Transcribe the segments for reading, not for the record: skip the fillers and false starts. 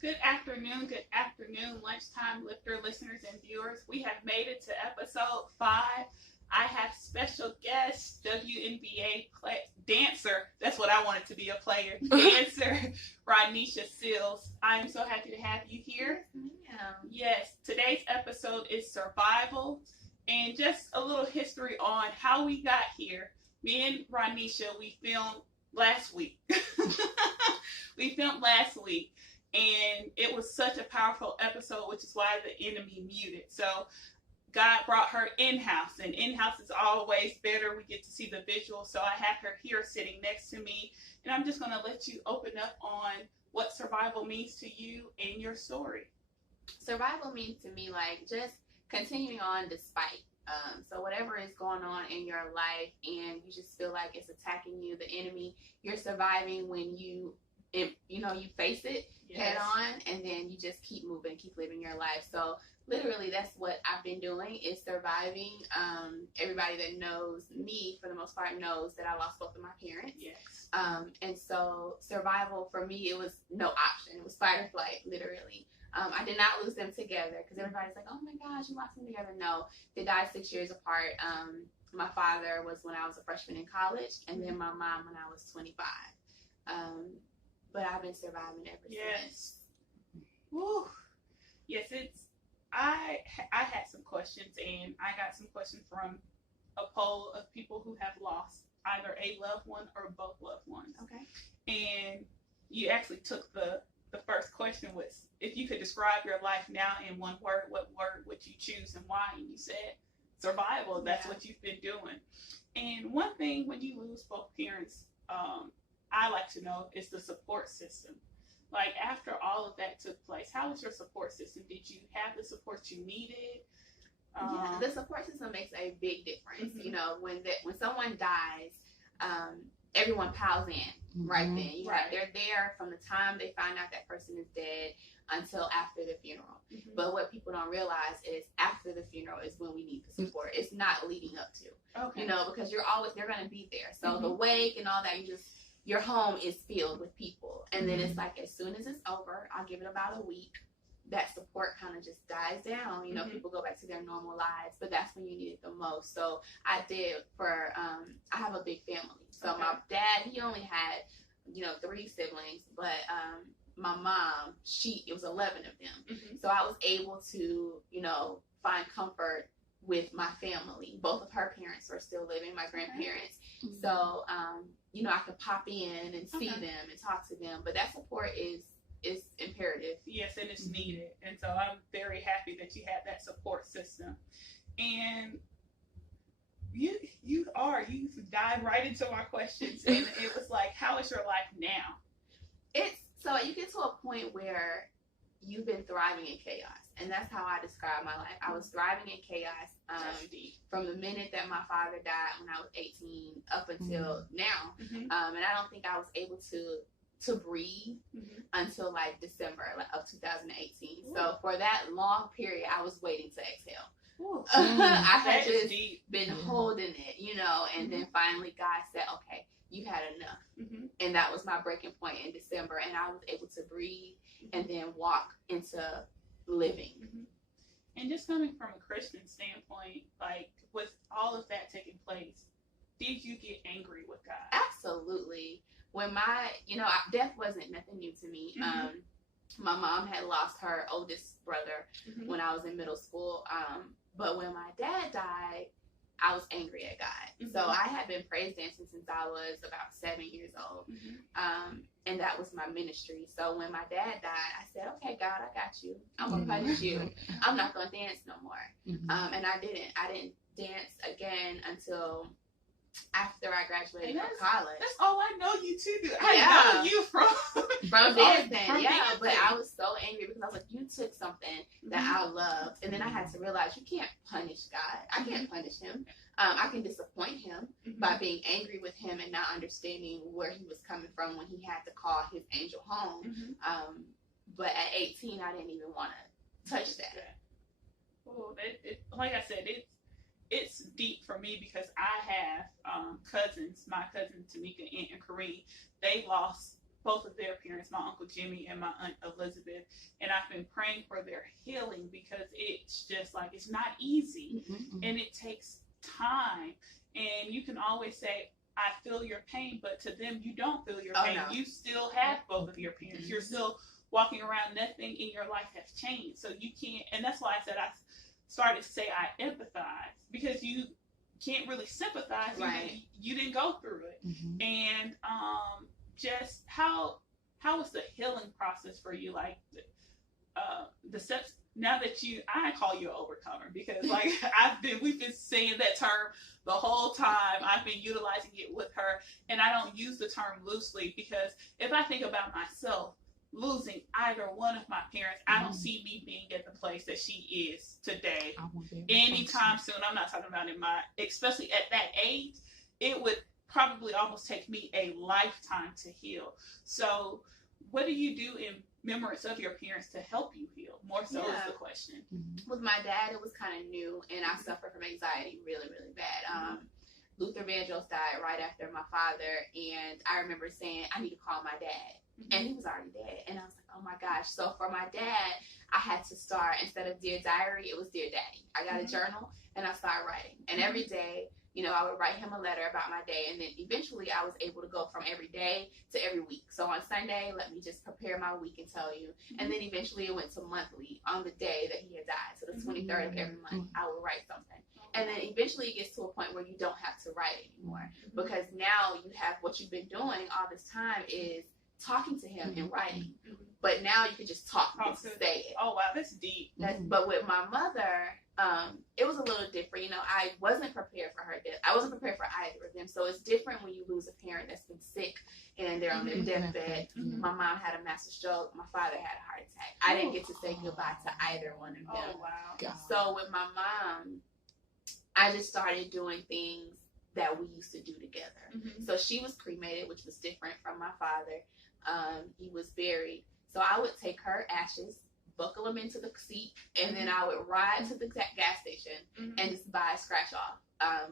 Good afternoon, lunchtime lifter listeners and viewers. We have made it to episode 5. I have special guest, WNBA dancer. That's what I wanted to be, a player. Dancer, Rodneshia Seals. I am so happy to have you here. Yes, today's episode is survival and just a little history on how we got here. Me and Rodneshia, we filmed last week. And it was such a powerful episode, which is why the enemy muted. So God brought her in-house, and in-house is always better. We get to see the visual. So I have her here sitting next to me, and I'm just going to let you open up on what survival means to you and your story. Survival means to me like just continuing on despite. So whatever is going on in your life and you just feel like it's attacking you, the enemy, you're surviving when you face it head on, and then you just keep moving, keep living your life. So literally that's what I've been doing, is surviving. Everybody that knows me for the most part knows that I lost both of my parents. Yes. And so survival for me, it was no option. It was fight or flight, literally. I did not lose them together because everybody's like, oh my gosh, you lost them together. No, they died 6 years apart. My father was when I was a freshman in college, and then my mom when I was 25. But I've been surviving ever since. Woo. Yes, I had some questions, and I got some questions from a poll of people who have lost either a loved one or both loved ones. Okay. And you actually took the first question was, if you could describe your life now in one word, what word would you choose and why? And you said survival. That's what you've been doing. And one thing when you lose both parents, I like to know is the support system. Like after all of that took place, how was your support system? Did you have the support you needed? The support system makes a big difference. Mm-hmm. You know, when someone dies, everyone piles in right then. They're there from the time they find out that person is dead until after the funeral. Mm-hmm. But what people don't realize is after the funeral is when we need the support. It's not leading up to. Okay. You know, because they're going to be there. So the wake and all that, your home is filled with people. And then it's like, as soon as it's over, I'll give it about a week, that support kind of just dies down. You know, people go back to their normal lives, but that's when you need it the most. So I did I have a big family. So my dad, he only had, 3 siblings, but my mom, it was 11 of them. Mm-hmm. So I was able to, find comfort with my family. Both of her parents were still living, my grandparents. Mm-hmm. So, I could pop in and see them and talk to them. But that support is imperative. Yes, and it's needed. And so I'm very happy that you had that support system. And you dive right into my questions. And it was like, how is your life now? So you get to a point where you've been thriving in chaos. And that's how I describe my life. I was thriving in chaos from the minute that my father died when I was 18 up until now. Mm-hmm. And I don't think I was able to breathe until like December of 2018. Ooh. So for that long period, I was waiting to exhale. I had just been holding it, and then finally God said, okay, you had enough. Mm-hmm. And that was my breaking point in December. And I was able to breathe and then walk into living. Mm-hmm. And just coming from a Christian standpoint, like with all of that taking place, did you get angry with God? Absolutely. When death wasn't nothing new to me. Mm-hmm. My mom had lost her oldest brother when I was in middle school. But when my dad died, I was angry at God. Mm-hmm. So I had been praise dancing since I was about 7 years old. Mm-hmm. And that was my ministry. So when my dad died, I said, okay, God, I got you. I'm going to punish you. I'm not going to dance no more. Mm-hmm. And I didn't dance again until after I graduated from college. That's all I know you to do. I know you from dancing. But I was so angry because I was like, you took something that I loved, and then I had to realize you can't punish God. I can't punish him. I can disappoint him by being angry with him and not understanding where he was coming from when he had to call his angel home. But at 18, I didn't even want to touch that. Well, like I said, it's deep for me because I have cousins, my cousin Tamika and Kareem. They lost both of their parents, my Uncle Jimmy and my Aunt Elizabeth, and I've been praying for their healing because it's just like, it's not easy, and it takes time, and you can always say, I feel your pain, but to them, you don't feel your pain. No. You still have both of your parents. You're still walking around, nothing in your life has changed, so you can't, and that's why I said I started to say I empathize, because you can't really sympathize. Right. You didn't go through it. And just how was the healing process for you? Like the steps, now that I call you an overcomer, because like we've been saying that term the whole time. I've been utilizing it with her, and I don't use the term loosely, because if I think about myself losing either one of my parents, I don't see me being at the place that she is today anytime soon. I'm not talking about especially at that age, it would probably almost take me a lifetime to heal. So what do you do in remembrance of your parents to help you heal? More so is the question. With my dad, it was kind of new, and I suffered from anxiety really, really bad. Luther Vandross died right after my father, and I remember saying, I need to call my dad. And he was already dead. And I was like, oh my gosh. So for my dad, I had to start, instead of Dear Diary, it was Dear Daddy. I got a journal, and I started writing. And every day, you know, I would write him a letter about my day. And then eventually I was able to go from every day to every week. So on Sunday, let me just prepare my week and tell you. And then eventually it went to monthly on the day that he had died. So the 23rd of every month, I would write something. And then eventually it gets to a point where you don't have to write anymore. Because now you have, what you've been doing all this time is talking to him and writing, but now you can just talk and say it. Oh wow, that's deep. But with my mother, it was a little different. You know, I wasn't prepared for her death. I wasn't prepared for either of them. So it's different when you lose a parent that's been sick and they're on their deathbed. My mom had a massive stroke. My father had a heart attack. I didn't get to say goodbye to either one of them. Oh wow. So with my mom, I just started doing things that we used to do together. So she was cremated, which was different from my father. He was buried. So I would take her ashes, buckle them into the seat, and then I would ride to the gas station and just buy a scratch off.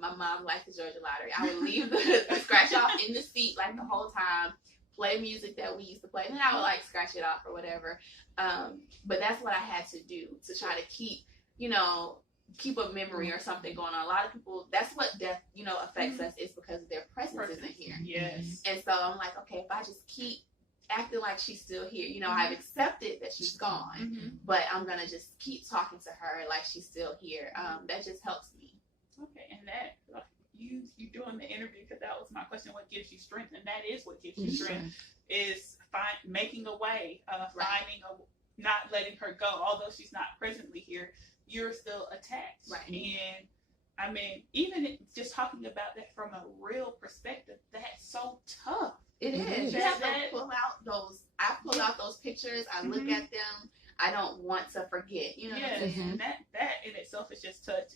My mom liked the Georgia Lottery. I would leave the scratch off in the seat like the whole time, play music that we used to play, and then I would like scratch it off or whatever. But that's what I had to do to try to keep, you know, keep a memory or something going on. A lot of people, that's what death, you know, affects us, is because their presence isn't here. Yes. And so I'm like, okay, if I just keep acting like she's still here, you know, I've accepted that she's gone, but I'm gonna just keep talking to her like she's still here. That just helps me. Okay, and that you doing the interview, because that was my question, what gives you strength? And that is what gives you strength, is making a way, not letting her go. Although she's not presently here, you're still attached. Right. And I mean, even just talking about that from a real perspective, that's so tough. It is. You have to pull out those. I pull out those pictures. I look at them. I don't want to forget. You know. Yes, and that in itself is just touch.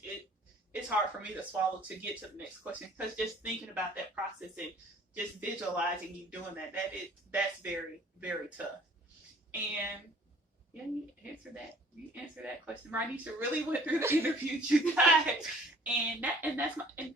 It's hard for me to swallow to get to the next question, because just thinking about that process and just visualizing you doing that's very, very tough. And yeah, you answer that question. Rodneshia really went through the interview, you guys, and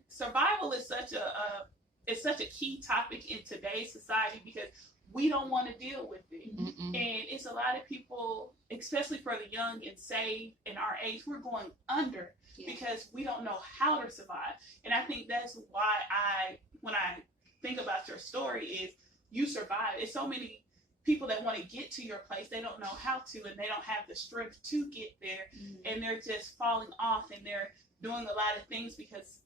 survival is such a key topic in today's society, because we don't want to deal with it. And it's a lot of people, especially for the young and saved in our age, we're going under because we don't know how to survive. And I think that's why when I think about your story, is you survived. It's so many people that want to get to your place, they don't know how to, and they don't have the strength to get there, and they're just falling off, and they're doing a lot of things because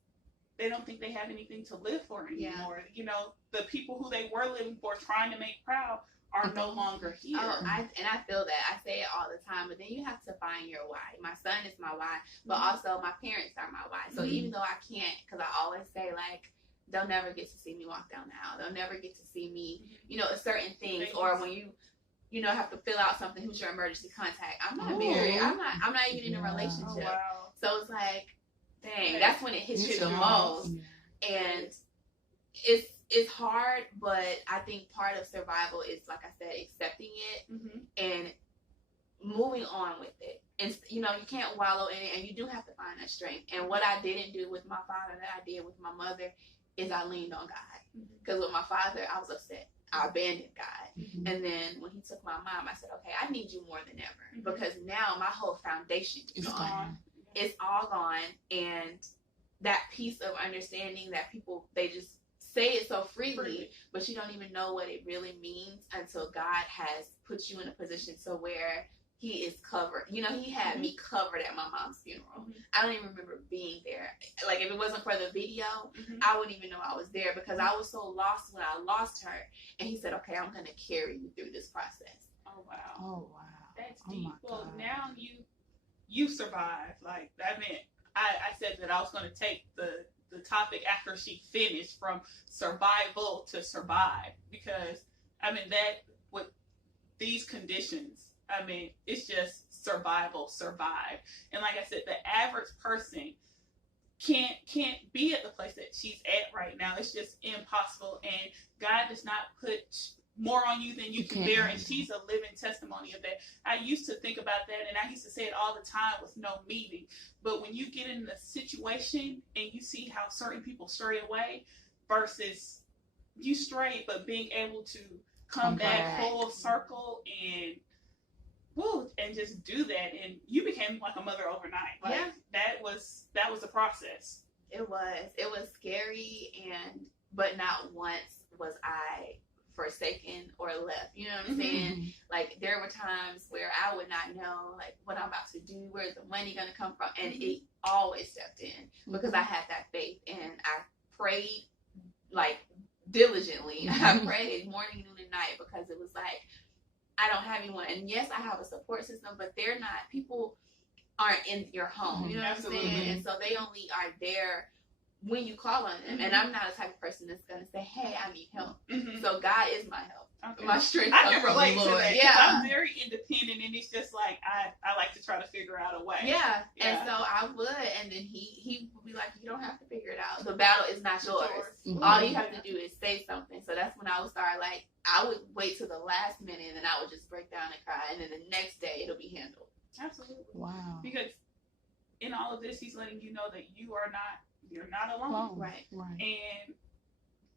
they don't think they have anything to live for anymore. You know, the people who they were living for, trying to make proud, are no longer here. I feel that. I say it all the time, but then you have to find your why. My son is my why, but also my parents are my why. So even though I can't, because I always say, like, they'll never get to see me walk down the aisle. They'll never get to see me, you know, certain things. Or when you know, have to fill out something, who's your emergency contact. I'm not married. I'm not even in a relationship. Wow. So it's like, dang, that's when it hits you the most. And it's hard, but I think part of survival is, like I said, accepting it and moving on with it. And, you know, you can't wallow in it, and you do have to find that strength. And what I didn't do with my father that I did with my mother is I leaned on God. Because with my father, I was upset. I abandoned God. Mm-hmm. And then when he took my mom, I said, okay, I need you more than ever, because now my whole foundation is gone. It's all gone. And that piece of understanding that people, they just say it so freely, but you don't even know what it really means until God has put you in a position to where he is covered. You know, he had me covered at my mom's funeral. I don't even remember being there. Like, if it wasn't for the video, I wouldn't even know I was there, because I was so lost when I lost her. And he said, okay, I'm going to carry you through this process. Oh, wow. Oh, wow. That's deep. Well, now you survived. Like, I mean, I said that I was going to take the topic after she finished, from survival to survive, because, I mean, that, with these conditions, I mean, it's just survival, survive. And like I said, the average person can't be at the place that she's at right now. It's just impossible. And God does not put more on you than you can bear. And she's a living testimony of that. I used to think about that, and I used to say it all the time with no meaning. But when you get in the situation and you see how certain people stray away versus you stray, but being able to come back full circle and just do that, and you became like a mother overnight. Like, that was a process. It was scary, but not once was I forsaken or left. You know what I'm saying? Like, there were times where I would not know, like, what I'm about to do, where's the money gonna come from, and it always stepped in, because I had that faith, and I prayed like diligently. I prayed morning, noon, and night, because it was like, I don't have anyone. And yes, I have a support system, but people aren't in your home. You know what I'm saying? And so they only are there when you call on them. And I'm not a type of person that's going to say, hey, I need help. So God is my help. My strength I comes can from relate the to Lord. that. I'm very independent, and it's just like, I like to try to figure out a way. And so I would, and then he would be like, you don't have to figure it out. The battle is not yours. All you have to do is say something. So that's when I would start, like, I would wait till the last minute, and then I would just break down and cry, and then the next day it'll be handled. Absolutely. Wow. Because in all of this, he's letting you know that you're not alone. Right. And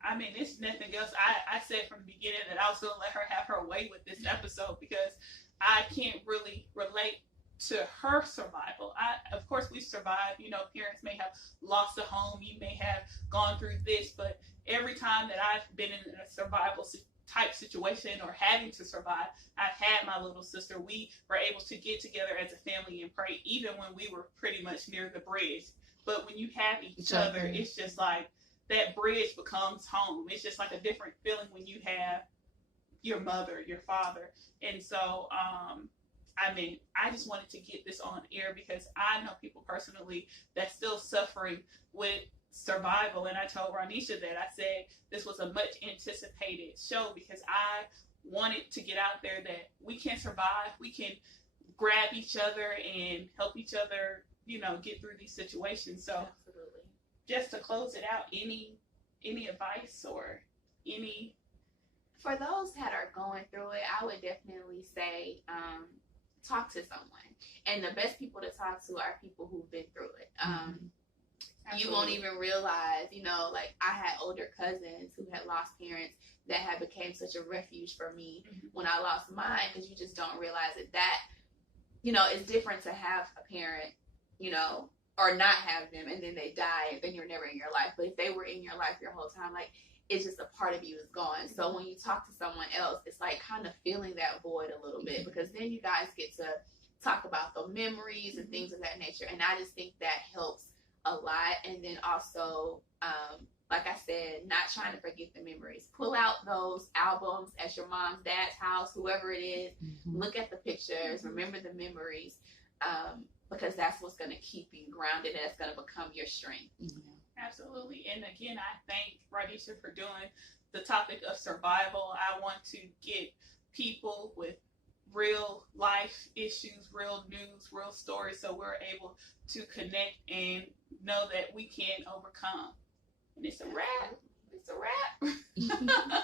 I mean, it's nothing else. I said from the beginning that I was going to let her have her way with this episode, because I can't really relate to her survival. Of course, we survived. You know, parents may have lost a home. You may have gone through this, but every time that I've been in a survival type situation or having to survive, I've had my little sister. We were able to get together as a family and pray, even when we were pretty much near the bridge. But when you have each other, it's just like, that bridge becomes home. It's just like a different feeling when you have your mother, your father. And so, I mean, I just wanted to get this on air, because I know people personally that's still suffering with survival. And I told Rodneshia that, I said this was a much anticipated show, because I wanted to get out there that we can survive. We can grab each other and help each other, you know, get through these situations. So Absolutely. Just to close it out, any advice or any? For those that are going through it, I would definitely say, talk to someone. And the best people to talk to are people who've been through it. You won't even realize, you know, like, I had older cousins who had lost parents that had became such a refuge for me when I lost mine, because you just don't realize that, you know, it's different to have a parent, you know, or not have them, and then they die, and then you're never in your life. But if they were in your life your whole time, like, it's just a part of you is gone. So when you talk to someone else, it's like kind of filling that void a little bit, because then you guys get to talk about the memories and things of that nature. And I just think that helps a lot. And then also, like I said, not trying to forget the memories. Pull out those albums at your mom's, dad's house, whoever it is. Look at the pictures. Remember the memories. Because that's what's going to keep you grounded. That's going to become your strength. Absolutely. And again, I thank Rodneshia for doing the topic of survival. I want to get people with real life issues, real news, real stories, so we're able to connect and know that we can overcome. And it's a wrap. It's a wrap.